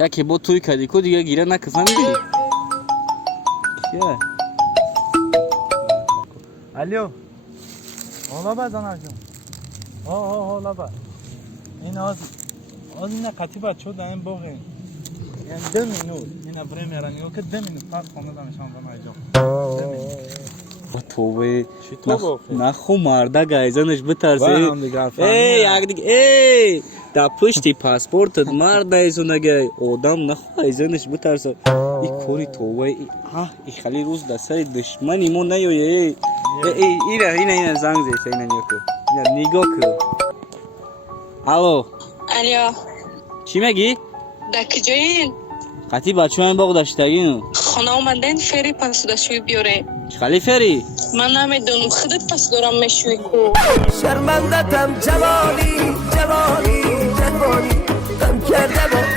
یکی با توی کردی که دیگه گیره نکسم دیگه کیه؟ الو حالا بزن جون حالا بزن این از این قطیبت شد در این باغ یعنی 2 مینوت این ابره میرن یا که 2 مینوت فرق خانه دانشان بنا ایجا توبه تو گفتی؟ نخو مرده گایزنش بترسه هم دیگه یک دیگه در پشتی پاسپورتت مرد ایزو نگه آدم نخو ایزنش بترسه این کوری توبه این خیلی روز در سر دشمنی ما نیویه اینه زنگ زیشه اینه نگاه کرد الو الو چی میگی؟ در کجایین؟ قطعی بچه این باغ داشتگین خانه آمدن فری پس داشوی بیاره خالی فری من نمیدونم خودت پس دارم مشوی کو شرمندتم جوانی جوانی جوانی غم کرده با